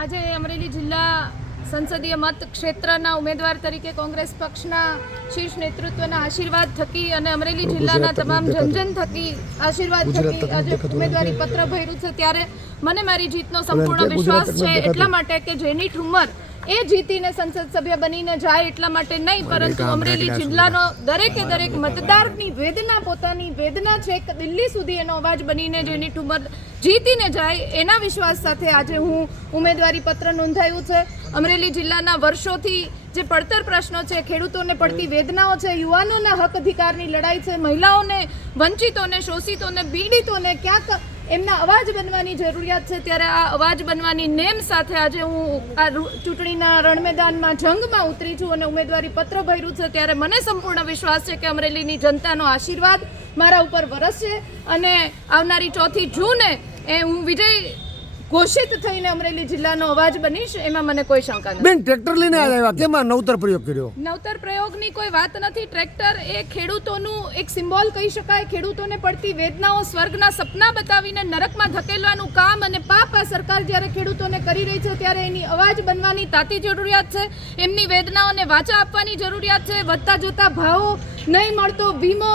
આજે અમરેલી જિલ્લા સંસદીય મત ક્ષેત્રના ઉમેદવાર તરીકે કોંગ્રેસ પક્ષના શીર્ષ નેતૃત્વના આશીર્વાદ થકી અને અમરેલી જિલ્લાના તમામ જનજન થકી આશીર્વાદ થકી આજે ઉમેદવારી પત્ર ભર્યું છે ત્યારે મને મારી જીતનો સંપૂર્ણ વિશ્વાસ છે એટલા માટે કે જેની ઠુમર એ જીતીને સંસદ સભ્ય બનીને જાય એટલા માટે નહીં, પરંતુ અમરેલી જિલ્લાનો દરેકે દરેક મતદારની વેદના પોતાની વેદના છે કે દિલ્હી સુધી એનો અવાજ બનીને જેની ઠુમર જીતીને જાય એના વિશ્વાસ સાથે આજે હું ઉમેદવારી પત્ર નોંધાયું છે। અમરેલી જિલ્લાના વર્ષોથી જે પડતર પ્રશ્નો છે, ખેડૂતોને પડતી વેદનાઓ છે, યુવાનોના હક અધિકારની લડાઈ છે, મહિલાઓને, વંચિતોને, શોષિતોને, પીડિતોને ક્યાંક એમના અવાજ બનવાની જરૂરિયાત છે, ત્યારે આ અવાજ બનવાની નેમ સાથે આજે હું આ ચૂંટણીના રણમેદાનમાં જંગમાં ઉતરી છું અને ઉમેદવારી પત્ર ભર્યું છે। ત્યારે મને સંપૂર્ણ વિશ્વાસ છે કે અમરેલીની જનતાનો આશીર્વાદ મારા ઉપર વરસશે અને આવનારી 4 જૂને હું વિજય ઘોષિત થઈને અમરેલી જિલ્લાનો અવાજ બનીશ, એમાં મને કોઈ શંકા નથી। બેન, ટ્રેક્ટર લઈને આવ્યા, કેમ આ નવતર પ્રયોગ કર્યો? નવતર પ્રયોગની કોઈ વાત નથી। ટ્રેક્ટર એ ખેડૂતોનું એક સિમ્બોલ કહી શકાય। ખેડૂતોને પડતી વેદનાઓ સ્વર્ગના સપના બતાવીને નરકમાં ધકેલવાનું કામ અને પાપ આ સરકાર જ્યારે ખેડૂતોને કરી રહી છે ત્યારે એની અવાજ બનવાની તાતી જરૂરિયાત છે, એમની વેદનાઓને વાચા આપવાની જરૂરિયાત છે। વધતા જતા ભાવો, નહીં મળતો વીમો,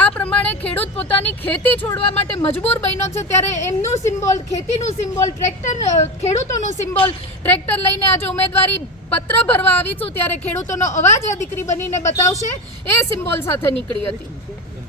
આ પ્રમાણે ખેડૂત પોતાની ખેતી છોડવા માટે મજબૂર બન્યો છે, ત્યારે એમનું સિમ્બોલ, ખેતીનું સિમ્બોલ ટ્રેક્ટર, ખેડૂતોનું સિમ્બોલ ટ્રેક્ટર લઈને આજે ઉમેદવારી પત્ર ભરવા આવી છું, ત્યારે ખેડૂતોનો અવાજ આ દીકરી બનીને બતાવશે, એ સિમ્બોલ સાથે નીકળી હતી।